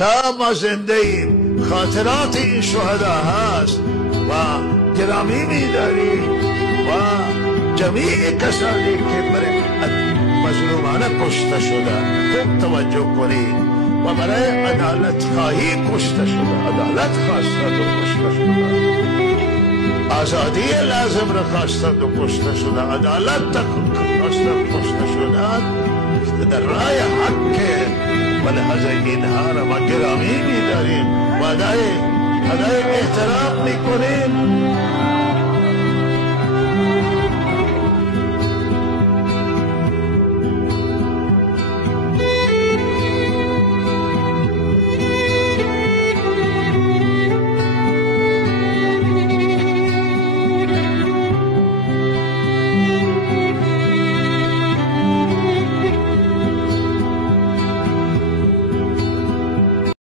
تا ما زنده ایم خاطرات این شهدا هست و گرامی می‌داریم و جمیع کسانی که برای مظلومانه کشته شده خوب توجه کنید و برای عدالت خواهی کشته شده، عدالت خواستند و کشته شده، آزادی لازم را خواستند و کشته شده، عدالت خواستند کشته شدند در راه حق و لحظه اینها را ما گرامی می‌داریم و ادای احترام می‌کنیم